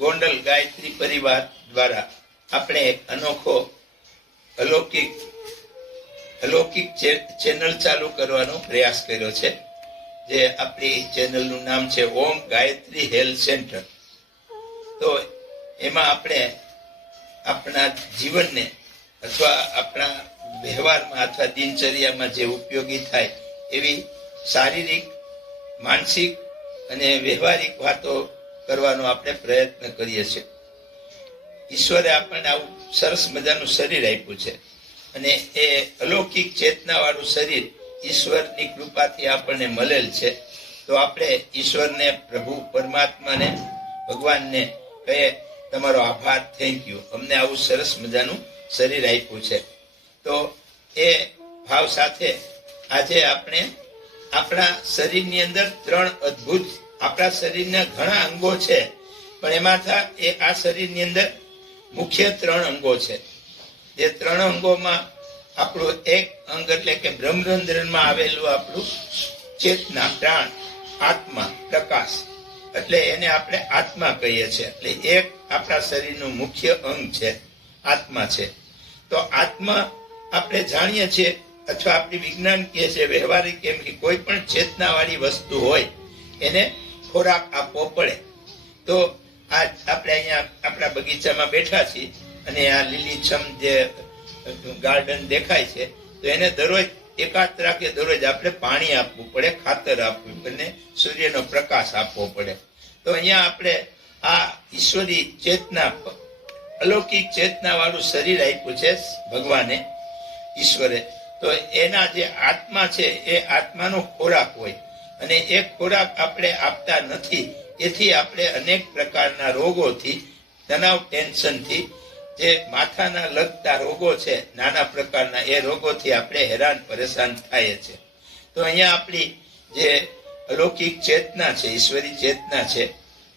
ગોંડલ ગાયત્રી પરિવાર દ્વારા આપણે એક અનોખો અલૌકિક ચેનલ ચાલુ કરવાનો પ્રયાસ કર્યો છે, જે આપણી ચેનલનું નામ છે ઓમ ગાયત્રી હેલ્થ સેન્ટર. તો એમાં આપણે આપણા જીવનને અથવા આપણા વ્યવહારમાં અથવા દિનચર્યામાં જે ઉપયોગી થાય એવી શારીરિક, માનસિક અને વ્યવહારિક વાતો કરવાનો આપણે પ્રયત્ન કરીએ છીએ. ઈશ્વરે આપણને આવું સરસ મજાનું શરીર આપ્યું છે અને એ અલૌકિક ચેતનાવાળું શરીર ઈશ્વરની કૃપાથી આપણને મળેલ છે. તો આપણે ઈશ્વરને, પ્રભુ પરમાત્માને, ભગવાનને કહીએ તમારો આભાર, થેન્ક યુ, અમને આવું સરસ મજાનું શરીર આપ્યું છે. તો એ ભાવ સાથે આજે આપણે આપણા શરીરની અંદર ત્રણ અદ્ભુત, આપણા શરીરના ઘણા અંગો છે, પણ એમાંથી આ શરીરની અંદર મુખ્ય ત્રણ અંગો છે. જે ત્રણ અંગોમાં આપણું એક અંગ એટલે કે બ્રહ્મરંધ્રમાં આવેલું આપણું ચેતના, પ્રાણ, આત્મા, પ્રકાશ, એટલે એને આપણે આત્મા કહીએ છીએ. એટલે એક આપણા શરીરનું મુખ્ય અંગ છે, આત્મા છે. તો આત્મા આપણે જાણીએ છીએ અથવા આપણી વિજ્ઞાન કહે છે, વ્યવહારિક એમ કે કોઈ પણ ચેતનાવાળી વસ્તુ હોય એને ખોરાક આપવો પડે. તો આ આપણે અહીંયા આપણા બગીચામાં બેઠા છીએ અને આ લીલીછમ જે ગાર્ડન દેખાય છે, તો એને દરરોજ એકાત્રા કે દરરોજ આપણે પાણી આપવું પડે, ખાતર આપવું પડે, સૂર્યનો પ્રકાશ આપવો પડે. તો અહીંયા આપણે આ ઈશ્વરી ચેતના, અલૌકિક ચેતના વાળું શરીર આપ્યું છે ભગવાને, ઈશ્વરે. તો એના જે આત્મા છે એ આત્માનો ખોરાક હોય અને એ ખોરાક આપણે આપતા નથી. એથી આપણે અનેક પ્રકારના રોગોથી, તણાવ, ટેન્શનથી, જે માથાના લગતા રોગો છે નાના પ્રકારના, એ રોગોથી આપણે હેરાન પરેશાન થાય છે. તો અહીંયા આપણી જે અલૌકિક ચેતના છે, ઈશ્વરી ચેતના છે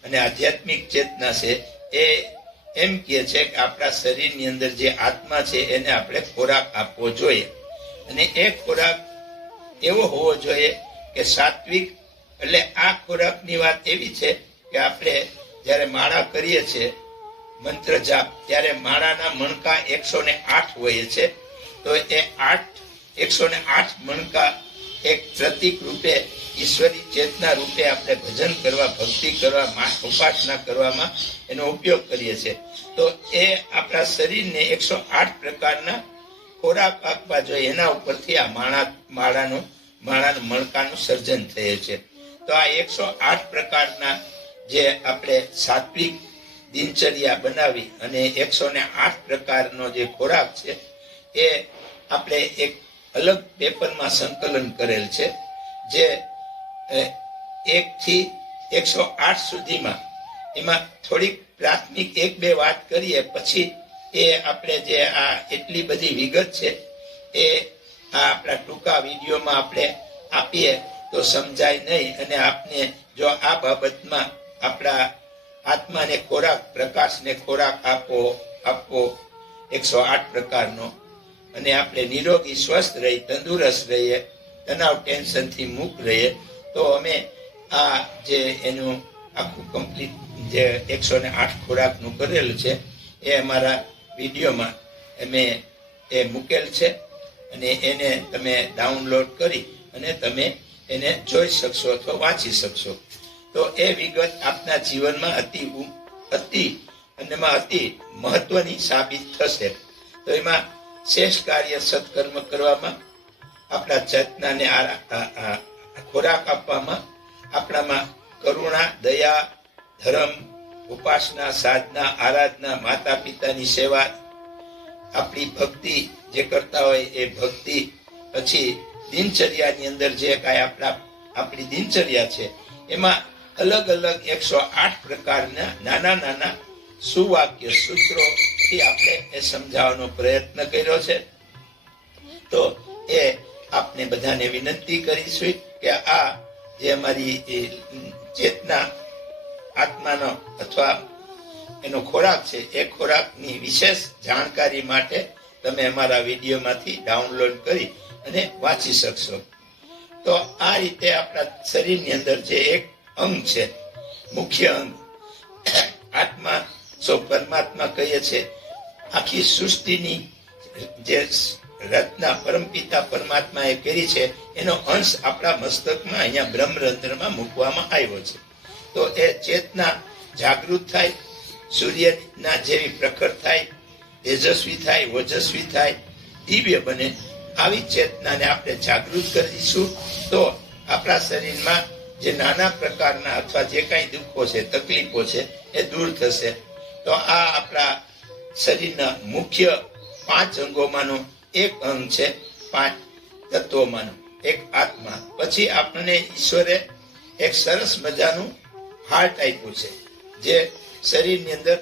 અને આધ્યાત્મિક ચેતના છે, એ એમ કહે છે કે આપણા શરીરની અંદર જે આત્મા છે એને આપણે ખોરાક આપવો જોઈએ. અને એ ખોરાક એવો હોવો જોઈએ કે સાત્વિક. એટલે આ ખોરાકની વાત એવી છે કે આપણે જ્યારે માળા કરીએ છીએ, મંત્ર જાપ, ત્યારે માળાના મણકા 108 હોય છે. તો એ 108 મણકા એક પ્રતીક રૂપે, ઈશ્વરી ચેતના રૂપે આપણે ભજન કરવા, ભક્તિ કરવા, ઉપાસના કરવામાં એનો ઉપયોગ કરીએ છીએ. તો એ આપણા શરીરને 108 પ્રકારના ખોરાક આપવા જોઈએ. એના ઉપરથી આ માળાનું મણકાનું સર્જન થયું છે. તો આ 108 પ્રકારના જે આપણે સાત્વિક દિનચર્યા બનાવી અને 108 પ્રકારનો જે ખોરાક છે એ આપણે એક અલગ પેપરમાં સંકલન કરેલ છે, જે 1 થી 108 સુધીમાં. એમાં થોડીક પ્રાથમિક 1-2 વાત કરીએ, પછી એ આપણે જે આ એટલી બધી વિગત છે એ આ આપણા ટૂંકા વિડીયોમાં આપણે આપીએ તો સમજાય નહીં. અને આપને જો આ બાબતમાં આપણા આત્માને ખોરાક, પ્રકાશને ખોરાક આપવો 108 પ્રકારનો, અને આપણે નિરોગી, સ્વસ્થ રહી, તંદુરસ્ત રહીએ, તણાવ, ટેન્શનથી મુક્ત રહીએ, તો અમે આ જે એનું આખું કમ્પ્લીટ જે 108 ખોરાકનું કરેલું છે એ અમારા વિડીયોમાં અમે એ મૂકેલ છે. અને એને તમે ડાઉનલોડ કરી અને તમે એને જોઈ શકશો અથવા વાંચી શકશો. તો એ વિગત આપના જીવનમાં અતિ મહત્વની સાબિત થશે. તો એમાં શ્રેષ્ઠ કાર્ય, સત્કર્મ કરવામાં, આપણા ચેતનાને ખોરાક આપવામાં, આપણામાં કરુણા, દયા, ધર્મ, ઉપાસના, સાધના, આરાધના, માતા પિતાની સેવા, આપણી ભક્તિ જે કરતા હોય એ ભક્તિ, પછી દિનચર્યાની અંદર જે કાંઈ આપણી દિનચર્યા છે એમાં અલગ અલગ 108 પ્રકારના નાના નાના સુવાક્ય, સૂત્રોથી આપણે એ સમજાવવાનો પ્રયત્ન કર્યો છે. તો એ આપને બધાને વિનંતી કરીશું કે આ જે અમારી ચેતના, આત્માનો અથવા એનો ખોરાક છે, એ ખોરાકની વિશેષ જાણકારી માટે તમે અમારા વિડીયોમાંથી ડાઉનલોડ કરી અને વાંચી શકશો. તો આ રીતે આપણા શરીરની અંદર જે એક અંગ છે, મુખ્ય અંગ આત્મા પરમાત્મા કહીએ છે, આખી સૃષ્ટિની જે રચના પરમપિતા પરમાત્માએ કરી છે એનો અંશ આપણા મસ્તકમાં અહીંયા બ્રહ્મરંધ્રમાં મૂકવામાં આવ્યો છે. તો એ ચેતના જાગૃત થાય, સૂર્યના જેવી પ્રખર થાય, તેજસ્વી થાય, ઓજસ્વી થાય, દિવ્ય બને. આવી ચેતનાને આપણે જાગૃત કરીશું તો આપણા શરીરમાં જે નાના પ્રકારના અથવા જે કાંઈ દુઃખો છે, તકલીફો છે એ દૂર થશે. તો આ આપણા શરીરના મુખ્ય 5 અંગોમાંનું એક અંગ છે, 5 તત્વોમાંનું એક આત્મા. પછી આપણને ઈશ્વરે એક સરસ મજાનું હાર્ટ આપ્યું છે, જે શરીરની અંદર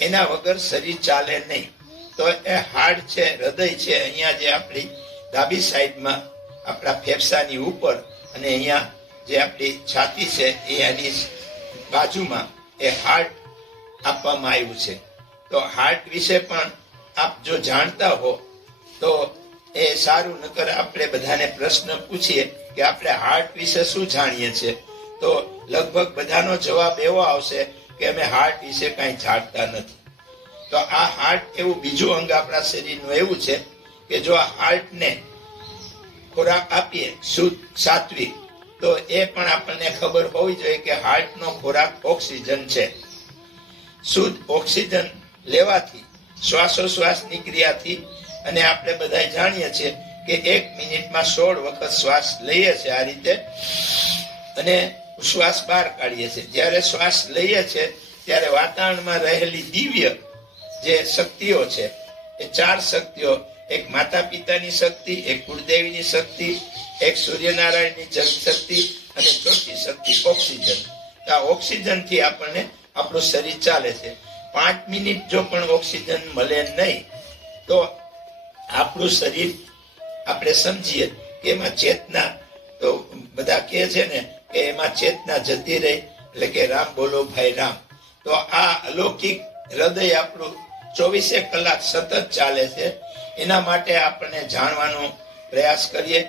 એના વગર શરીર ચાલે નહીં. તો એ હાર્ટ છે, હૃદય છે, અહીંયા જે આપણી ડાબી સાઈડમાં આપણા ફેફસાની ઉપર અને અહીંયા જે આપણી છાતી છે એની બાજુમાં એ હાર્ટ આપવામાં આવ્યું છે. તો હાર્ટ વિશે પણ આપ જો જાણતા હો તો એ સારું. નકર આપણે બધાને પ્રશ્ન પૂછીએ કે આપણે હાર્ટ વિશે શું જાણીએ છીએ, તો લગભગ બધાનો જવાબ એવો આવશે કે અમે હાર્ટ વિશે કાંઈ જાણતા નથી. તો આ હાર્ટ એવું બીજું અંગ આપણા શરીરનું એવું છે કે જો આ હાર્ટને ખોરાક આપીએ શુદ્ધ સાત્વિક, તો એ પણ આપણને ખબર હોવી જોઈએ કે હાર્ટનો ખોરાક ઓક્સિજન છે. શુદ્ધ ઓક્સિજન લેવાથી, શ્વાસોશ્વાસની ક્રિયાથી, અને આપણે બધા જાણીએ છીએ કે 1 મિનિટમાં 16 વખત શ્વાસ લઈએ છીએ આ રીતે, અને શ્વાસ બહાર કાઢીએ છીએ. જ્યારે શ્વાસ લઈએ છીએ ત્યારે વાતાવરણમાં રહેલી દિવ્ય જે શક્તિઓ છે એ 4 શક્તિઓ, એક માતા પિતાની શક્તિ, એક કુળદેવીની શક્તિ, એક સૂર્યનારાયણની જગ શક્તિ અને ચોથી શક્તિ ઓક્સિજન. આ ઓક્સિજનથી આપણને આપણું શરીર ચાલે છે. 5 મિનિટ જો પણ ઓક્સિજન મળે નહીં તો આપણું શરીર આપણે સમજીએ કે એમાં ચેતના, તો બધા કહે છે ને કે એમાં ચેતના જતી રહી, એટલે કે રામ બોલો ભાઈ રામ. તો આ અલૌકિક હૃદય આપણું 24 કલાક સતત ચાલે છે. એના માટે આપણે જાણવાનો પ્રયાસ કરીએ.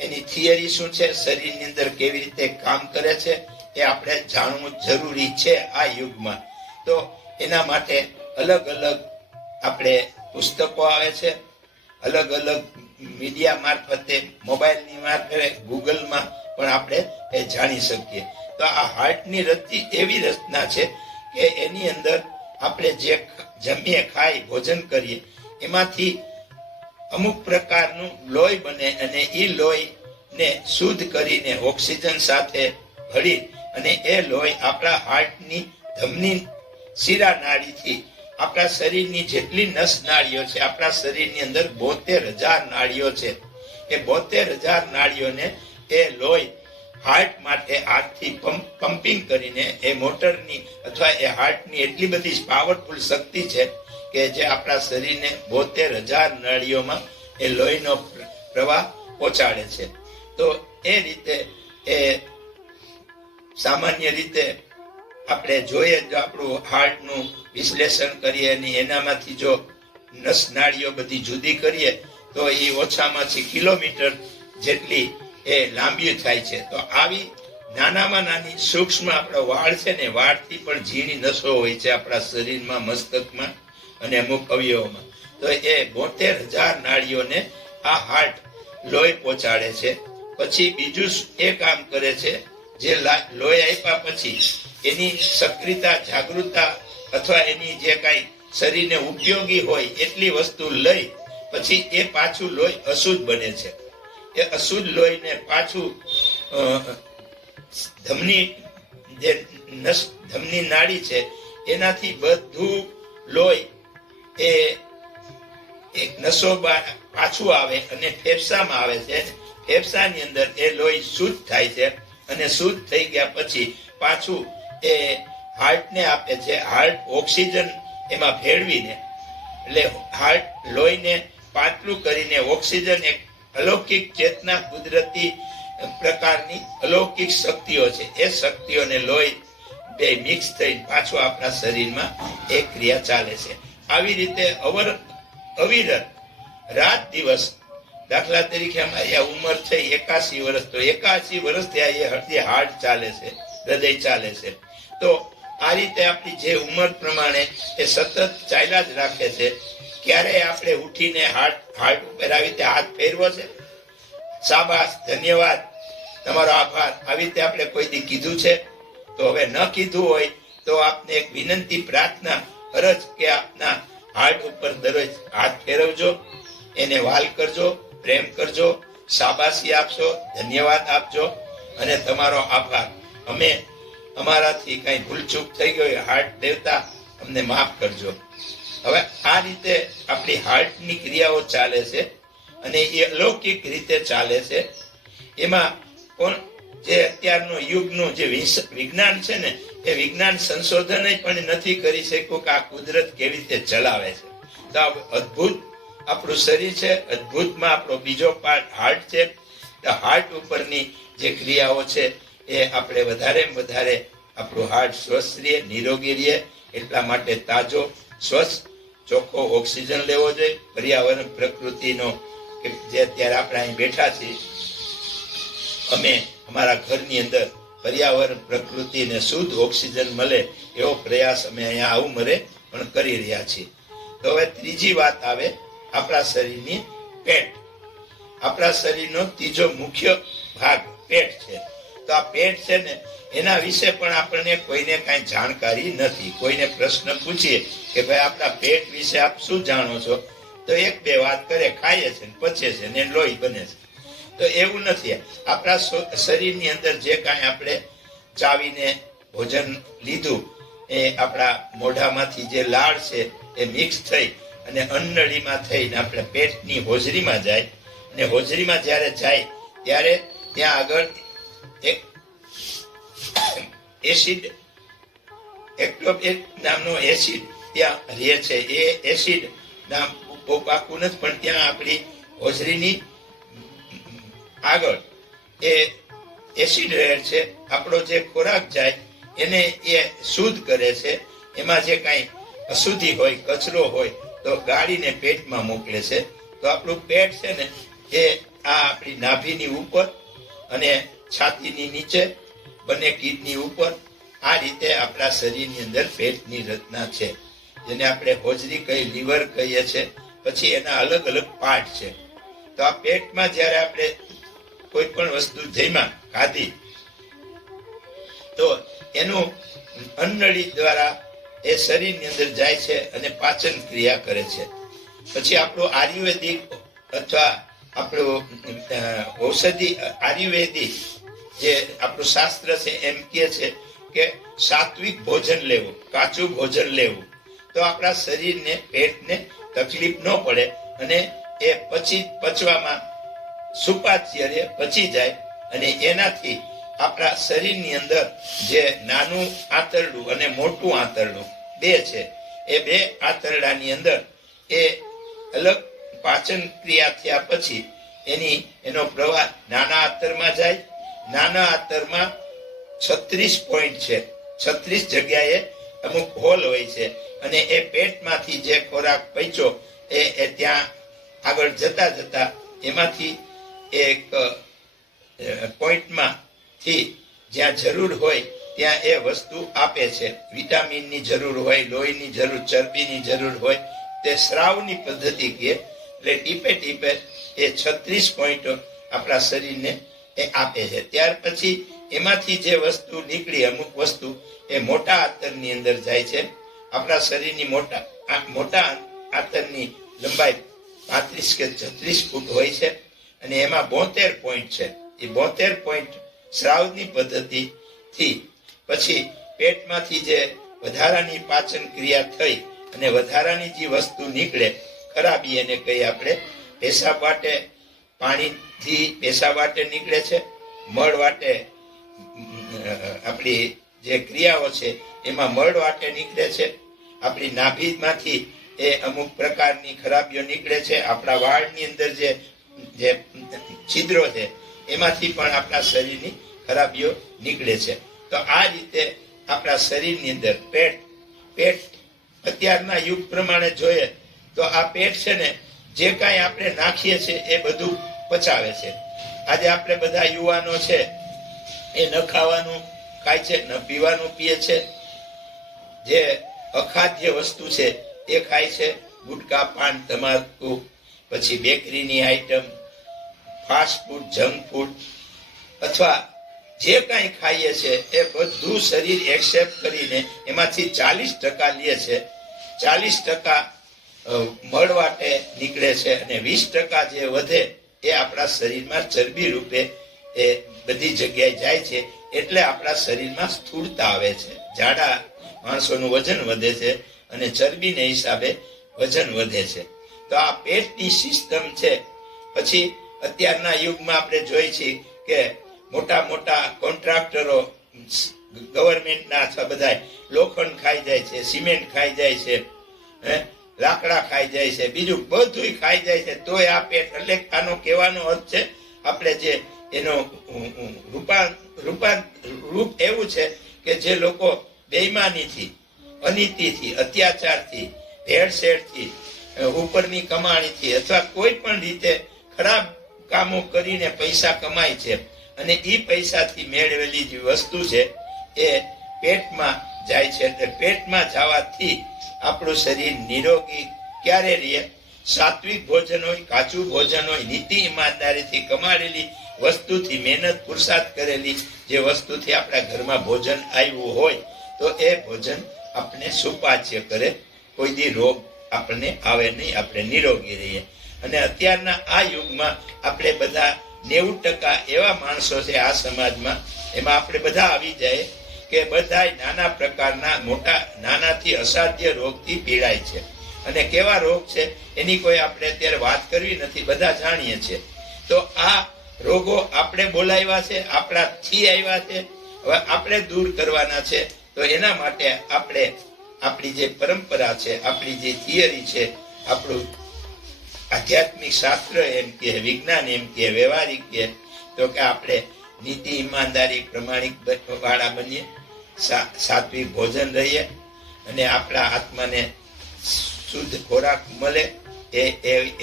એની થિયરી શું છે, શરીરની અંદર કેવી રીતે કામ કરે છે, એ આપણે જાણવું જરૂરી છે આ યુગમાં. તો એના માટે અલગ અલગ આપણે પુસ્તકો આવે છે, અલગ અલગ મીડિયા મારફતે, મોબાઈલની મારફતે, ગૂગલમાં પણ આપણે એ જાણી શકીએ. તો આ હાર્ટની રચના એવી રચના છે કે એની અંદર આપણે જે જમીએ, ખાઈ, ભોજન કરીએ એમાંથી અમુક પ્રકારનું લોહી બને, અને એ લોહીને શુદ્ધ કરીને ઓક્સિજન સાથે ભળી અને એ લોહી આપણા હાર્ટની ધમની શિરા નાડીથી આપણા શરીરની જેટલી નસ નાડીઓ છે, આપણા શરીરની અંદર 72,000 નાડીઓ છે, એ 72,000 નાડીઓને એ લોહી હાર્ટ માટે હાથથી પમ્પિંગ કરીને એ મોટરની અથવા એ હાર્ટની એટલી બધી પાવરફુલ શક્તિ છે કે જે આપણા શરીરને 72,000 નાડીઓમાં એ લોહીનો પ્રવાહ પહોંચાડે છે. તો એ રીતે એ સામાન્ય રીતે આપણે જોઈએ, જો આપણું હાર્ટનું વિશ્લેષણ કરીએ અને એનામાંથી જો નસ નાડીઓ બધી જુદી કરીએ તો એ ઓછામાં ઓછી કિલોમીટર જેટલી એ લાંબી થાય છે. તો આવી નાનામાં નાની સૂક્ષ્મ આપણો વાળ છે ને, વાળથી પણ ઝીણી નસો હોય છે આપણા શરીરમાં, મસ્તકમાં અને અમુક અવયવોમાં. તો એ 72,000 નાડીઓને આ હાર્ટ લોહી પહોંચાડે છે. પછી બીજું એ કામ કરે છે, જે લોહી આપ્યા પછી એની સક્રિયતા, જાગૃતતા અથવા એની જે કાંઈ શરીરને ઉપયોગી હોય એટલી વસ્તુ લઈ પછી એ પાછું લોહી અશુદ્ધ બને છે. એ અશુદ્ધ લોહીને પાછું ધમની, જે ધમની નાડી છે એનાથી બધું લોહી એ એક નસો પાછું આવે અને ફેફસામાં આવે છે. ફેફસાની અંદર એ લોહી શુદ્ધ થાય છે, અને શુદ્ધ થઈ ગયા પછી પાછું એ હાર્ટને આપે છે. હાર્ટ ઓક્સિજન એમાં ભેળવીને, એટલે હાર્ટ લોહીને પાતળું કરીને ઓક્સિજન, એક અલૌકિક ચેતના, કુદરતી પ્રકારની અલૌકિક શક્તિઓ છે. એ શક્તિઓને લોહી બે મિક્સ થઈ પાછું આપણા શરીરમાં એ ક્રિયા ચાલે છે. આવી રીતે અવિરત રાત દિવસ, દાખલા તરીકે અમારી આ ઉંમર છે 81 વર્ષ, તો 81 વર્ષ ત્યાં એ હાર્ટ ચાલે છે, હૃદય ચાલે છે. તો આ રીતે આપણી જે ઉંમર પ્રમાણે એ સતત ચાલ્યા જ રાખે છે. ક્યારેય આપણે ઉઠીને હાર્ટ ઉપર આવી રીતે હાથ ફેરવો છે? શાબાશ, ધન્યવાદ, તમારો આભાર, આવી રીતે આપણે કોઈ દી કીધું છે? તો હવે ન કીધું હોય તો આપને એક વિનંતી, પ્રાર્થના, અરજ કે આપના હાર્ટ ઉપર દરરોજ હાથ ફેરવજો, એને વાલ કરજો, પ્રેમ કરજો, શાબાશી આપશો, ધન્યવાદ આપજો અને તમારો આભાર. અમે અમારાથી કઈ ભૂલચૂક થઈ ગઈ, હાર્ટ દેવતા અમને માફ કરજો. હવે આ રીતે આપણી હાર્ટની ક્રિયાઓ ચાલે છે અને એ અલૌકિક રીતે ચાલે છે. એમાં પણ જે અત્યારનો યુગનું જે વિજ્ઞાન છે ને, એ વિજ્ઞાન સંશોધન પણ નથી કરી શક્યું કે આ કુદરત કેવી રીતે ચલાવે છે. તો અદ્ભુત આપણું શરીર છે, અદ્ભુતમાં આપણો બીજો પાર્ટ હાર્ટ છે. તો હાર્ટ ઉપરની જે ક્રિયાઓ છે એ આપણે વધારે વધારે આપણું હાર્ટ સ્વસ્થ રહે, નિરોગી રહે, એટલા માટે તાજો, સ્વચ્છ, ચોખ્ખો ઓક્સિજન લેવો જોઈએ. પર્યાવરણ, પ્રકૃતિનો કે જે અત્યારે આપણે અહીં બેઠા છીએ, અમે અમારા ઘરની અંદર પર્યાવરણ, પ્રકૃતિને શુદ્ધ ઓક્સિજન મળે એવો પ્રયાસ અમે અહીંયા આવું મરે પણ કરી રહ્યા છીએ. તો હવે ત્રીજી વાત આવે આપણા શરીરની પેટ. આપણા શરીરનો ત્રીજો મુખ્ય ભાગ પેટ છે. તો આ પેટ છે ને, એના વિશે પણ આપણને કોઈને કાંઈ જાણકારી નથી. કોઈને પ્રશ્ન પૂછીએ કે ભાઈ આપણા પેટ વિશે આપ શું જાણો છો, તો એક બે વાત કરે, ખાઈએ છે, પચે છે ને લોહી બને છે. તો એવું નથી. આપણા શરીરની અંદર જે કાંઈ આપણે ચાવીને ભોજન લીધું, એ આપણા મોઢામાંથી જે લાળ છે એ મિક્સ થઈ અને અન્નળીમાં થઈને આપણે પેટની હોજરીમાં જાય. અને હોજરીમાં જ્યારે જાય ત્યારે ત્યાં આગળ એક એસિડ, એક્ટોપેટ નામનો એસિડ ત્યાં રહે છે. એ એસિડ નામ બહુ પાકું નથી, પણ ત્યાં આપણી હોજરીની આગળ એ એસિડ રહે છે. આપણો જે ખોરાક જાય એને એ શુદ્ધ કરે છે. એમાં જે કાંઈ અશુદ્ધિ હોય, કચરો હોય તો ગાળીને પેટમાં મોકલે છે. તો આપણું પેટ છે ને, એ આ આપણી નાભીની ઉપર અને છાતીની નીચે, બંને કિડની ઉપર, આ રીતે આપણા શરીરની અંદર પેટની રચના છે, જેને આપણે હોજરી કહી, લીવર કહીએ છીએ. પછી એના અલગ અલગ પાર્ટ છે. તો આ પેટમાં જ્યારે આપણે કોઈ પણ વસ્તુ જમ્યા, ખાધી, તો એનું અન્નળી દ્વારા એ શરીરની અંદર જાય છે અને પાચન ક્રિયા કરે છે. પછી આપણું આયુર્વેદિક અથવા આપણું ઔષધિ આયુર્વેદિક જે આપણું શાસ્ત્ર છે એમ કહે છે કે સાત્વિક ભોજન લેવું, કાચું ભોજન લેવું, તો આપણા શરીરને, પેટને તકલીફ ન પડે અને એ પચવામાં સુપાચ્ય પચી જાય. અને એનાથી આપણા શરીરની અંદર જે નાનું આંતરડું અને મોટું આંતરડું બે છે, એ બે આંતરડાની અંદર એ અલગ પાચન ક્રિયા થયા પછી એનો પ્રવાહ નાના આંતરમાં જાય. નાના આંતરમાં 36 પોઈન્ટ છે, 36 જગ્યાએ અમુક હોલ હોય છે. અને એ પેટમાંથી જે ખોરાક પચ્યો એ ત્યાં આગળ જતા જતા એમાંથી એક પોઈન્ટમાંથી જ્યાં જરૂર હોય ત્યાં એ વસ્તુ આપે છે. વિટામિનની જરૂર હોય, લોહીની જરૂર, ચરબીની જરૂર હોય, તે સ્રાવની પદ્ધતિ કહે. એટલે ટીપે ટીપે એ 36 પોઈન્ટ આપણા શરીરને એ આપે છે. ત્યાર પછી એમાંથી જે વસ્તુ નીકળી, અમુક વસ્તુ એ મોટા આંતરની અંદર જાય છે. આપણા શરીરની મોટા આંતરની લંબાઈ 35 કે 36 ફૂટ હોય છે અને એમાં 72 પોઈન્ટ છે. એ 72 પોઈન્ટ સ્રાવની પદ્ધતિથી પછી પેટમાંથી જે વધારાની પાચન ક્રિયા થઈ અને વધારાની જે વસ્તુ નીકળે, ખરાબી એને કહીએ આપણે, પેશાબ વાટે, પાણીથી પેશાબ વાટે નીકળે છે, મળ વાટે આપણી જે ક્રિયાઓ છે એમાં મળ વાટે નીકળે છે. આપણી નાભીમાંથી એ અમુક પ્રકારની ખરાબીઓ નીકળે છે. આપણા વાળની અંદર જે છિદ્રો છે એમાંથી પણ આપણા શરીરની ખરાબીઓ નીકળે છે. તો આ રીતે આપણા શરીરની અંદર પેટ અત્યારના યુગ પ્રમાણે જોઈએ તો આ પેટ છે ને, જે કાંઈ આપણે નાખીએ છીએ એ બધું પચાવે છે. આજે આપણે બધા યુવાનો છે એ ન ખાવાનું ખાય છે, ન પીવાનું પીએ છે, જે અખાદ્ય વસ્તુ છે એ ખાય છે, ગુટકા, પાન, તમાકુ, પછી બેકરીની item, fast food, junk food અથવા જે કાંઈ ખાઈએ છે એ બધું શરીર એક્સેપ્ટ કરીને એમાંથી 40% લે છે. 40% મળવાટે નીકળે છે અને 20% જે વધે એ આપણા શરીરમાં ચરબી રૂપે એ બધી જગ્યાએ જાય છે. એટલે આપણા શરીરમાં સ્થૂળતા આવે છે, જાડા માણસોનું વજન વધે છે અને ચરબીને હિસાબે વજન વધે છે. તો આ પેટની સિસ્ટમ છે. પછી અત્યારના યુગમાં આપણે જોઈએ છીએ કે મોટા મોટા કોન્ટ્રાક્ટરો, ગવર્મેન્ટના અથવા બધા લોખંડ ખાઈ જાય છે, સિમેન્ટ ખાઈ જાય છે, લાકડા ખાઈ જાય છે, બીજું બધું ખાઈ જાય છે, તોય આ પેટ, એટલે આનો કહેવાનો અર્થ છે આપણે જે એનો રૂપ એવું છે કે જે લોકો બેઈમાનીથી, અનીતિથી, અત્યાચારથી, ભેળસેળથી, ઉપરની કમાણીથી અથવા કોઈ પણ રીતે ખરાબ કામો કરીને પૈસા કમાય છે અને એ પૈસાથી મેળવેલી જે વસ્તુ છે એ પેટમાં જાય છે. એટલે પેટમાં જવાથી આપણું શરીર નિરોગી ક્યારે રહે? સાત્વિક ભોજન હોય, કાચું ભોજન હોય, નીતિ ઈમાનદારીથી કમાડેલી વસ્તુથી, મહેનત પુરુષાર્થ કરેલી જે વસ્તુથી આપણા ઘરમાં ભોજન આવ્યું હોય તો એ ભોજન આપણે સુપાચ્ય કરે, કોઈ દી રોગ આપણને આવે નહીં, આપણે નિરોગી રહીએ. અને અત્યારના આ યુગમાં આપણે બધા 90% એવા માણસો છે આ સમાજમાં, એમાં આપણે બધા આવી જાય કે બધા નાના પ્રકારના, મોટા નાનાથી અસાધ્ય રોગથી પીડાય છે. અને કેવા રોગ છે એની કોઈ આપણે અત્યારે વાત કરવી નથી, બધા જાણીએ છીએ. તો આ રોગો આપણે બોલાવ્યા છે, આપણાથી આવ્યા છે, હવે આપણે દૂર કરવાના છે. તો એના માટે આપણે આપણી જે પરંપરા છે, આપણી જે થિયરી છે, આપણું આધ્યાત્મિક શાસ્ત્ર એમ કે, વિજ્ઞાન એમ કે, વ્યવહારિક કે, તો કે આપણે નીતિ ઈમાનદારી પ્રમાણિક વાળા બનીએ, સાત્વિક ભોજન રહીએ અને આપણા આત્માને શુદ્ધ ખોરાક મળે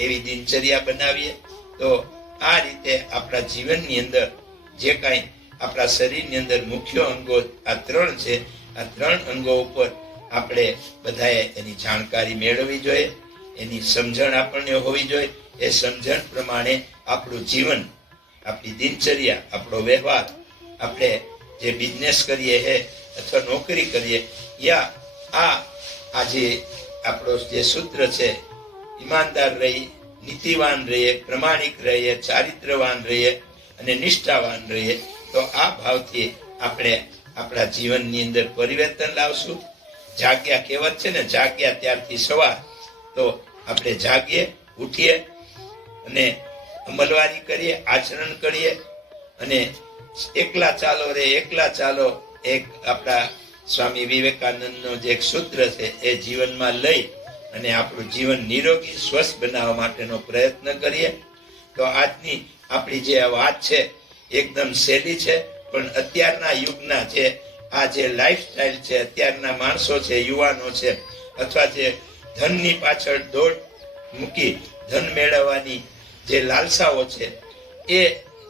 એવી દિનચર્યા બનાવીએ. તો આ રીતે આપણા જીવનની અંદર જે કાંઈ આપણા શરીરની અંદર મુખ્ય અંગો આ 3 છે, આ 3 અંગો ઉપર આપણે બધાએ એની જાણકારી મેળવવી જોઈએ, એની સમજણ આપણને હોવી જોઈએ. એ સમજણ પ્રમાણે આપણું જીવન, આપણી દિનચર્યા, આપણો વ્યવહાર, આપણે જે બિઝનેસ કરીએ હે અથવા નોકરી કરીએ, યા આ જે આપણો જે સૂત્ર છે, ઈમાનદાર રહી, નીતિવાન રહીએ, પ્રમાણિક રહીએ, ચારિત્રવાન રહીએ અને નિષ્ઠાવાન રહીએ. તો આ ભાવથી આપણે આપણા જીવનની અંદર પરિવર્તન લાવશું. જાગ્યા કહેવત છે ને, જાગ્યા ત્યારથી સવાર. તો આપણે જાગીએ, ઉઠીએ અને અમલવારી કરીએ, આચરણ કરીએ અને એકલા ચાલો રે એકલા ચાલો, એક આપણા સ્વામી વિવેકાનંદનો જે એક સૂત્ર છે એ જીવનમાં લઈ અને આપણું જીવન નિરોગી, સ્વસ્થ બનાવવા માટેનો પ્રયત્ન કરીએ. તો આજની આપણી જે વાત છે એકદમ સહેલી છે, પણ અત્યારના યુગના જે આ જે લાઈફસ્ટાઈલ છે, અત્યારના માણસો છે, યુવાનો છે, અથવા જે ધનની પાછળ દોડ મૂકી ધન મેળવવાની જે લાલસાઓ છે,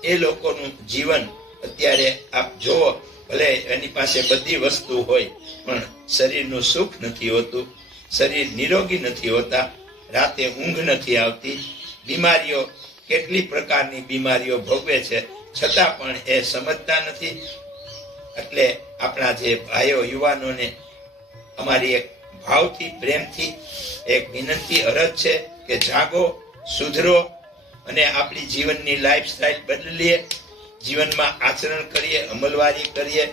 એ લોકોનું જીવન અત્યારે આપ જુઓ, ભલે એની પાસે બધી વસ્તુ હોય પણ શરીરનું સુખ નથી હોતું, શરીર નિરોગી નથી હોતા, રાતે ઊંઘ નથી આવતી, બીમારીઓ, કેટલી પ્રકારની બીમારીઓ ભોગવે છે, છતાં પણ એ સમજતા નથી. એટલે આપણા જે ભાઈઓ, યુવાનોને અમારી એક ભાવથી, પ્રેમથી એક વિનંતી, અરજ છે કે જાગો, સુધરો અને આપણી જીવનની લાઈફસ્ટાઈલ બદલીએ, જીવનમાં આચરણ કરીએ, અમલવારી કરીએ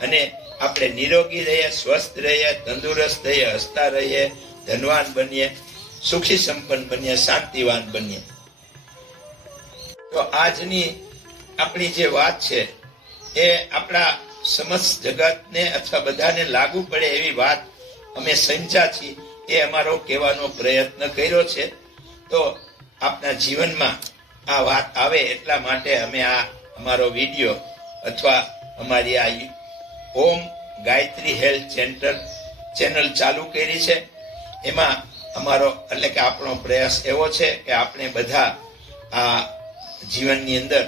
અને આપણે નિરોગી રહીએ, સ્વસ્થ રહીએ, તંદુરસ્ત રહીએ, હસતા રહીએ, ધનવાન બનીએ, સુખી સંપન્ન બનીએ, શાંતિવાન બનીએ. તો આજની આપણી જે વાત છે એ આપણા સમસ્ત જગતને અથવા બધાને લાગુ પડે એવી વાત અમે સમજ્યા છીએ, એ અમારો કહેવાનો પ્રયત્ન કર્યો છે. તો આપના જીવનમાં આ વાત આવે એટલા માટે અમે આ અમારો વિડીયો અથવા અમારી આ ઓમ ગાયત્રી હેલ્થ સેન્ટર ચેનલ ચાલુ કરી છે. એમાં અમારો એટલે કે આપણો પ્રયાસ એવો છે કે આપણે બધા આ જીવનની અંદર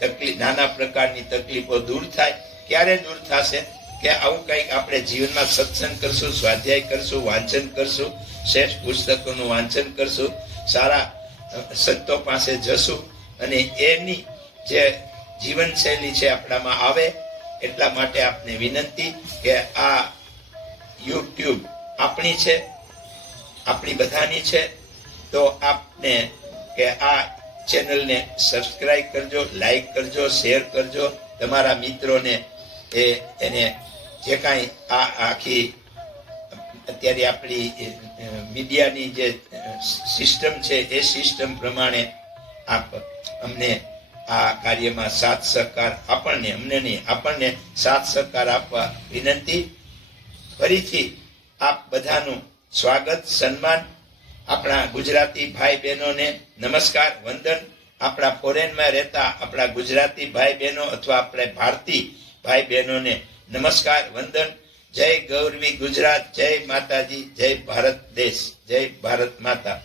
તકલીફ, નાના પ્રકારની તકલીફો દૂર થાય. ક્યારે દૂર થશે? કે આવું કંઈક આપણે જીવનમાં સત્સંગ કરશું, સ્વાધ્યાય કરશું, વાંચન કરશું, શ્રેષ્ઠ પુસ્તકોનું વાંચન કરશું, સારા સંતો પાસે જશું અને એની જે જીવનશૈલી છે આપણામાં આવે. એટલા માટે આપને વિનંતી કે આ યુટ્યુબ આપણી છે, આપણી બધાની છે. તો આપને કે આ ચેનલને સબસ્ક્રાઇબ કરજો, લાઈક કરજો, શેર કરજો. તમારા મિત્રોને એને જે કાંઈ આ આખી અત્યારે આપણી મીડિયાની જે સિસ્ટમ છે એ સિસ્ટમ પ્રમાણે આપ અમને આ કાર્યમાં સાથ સહકાર આપણને સાથ સહકાર આપવા વિનંતી. ફરીથી આપ બધાનું સ્વાગત, સન્માન. આપણા ગુજરાતી ભાઈ બહેનોને નમસ્કાર, વંદન. આપણા ફોરેનમાં રહેતા આપણા ગુજરાતી ભાઈ બહેનો અથવા આપણે ભારતીય ભાઈ બહેનોને નમસ્કાર, વંદન. જય ગૌરવી ગુજરાત, જય માતાજી, જય ભારત દેશ, જય ભારત માતા.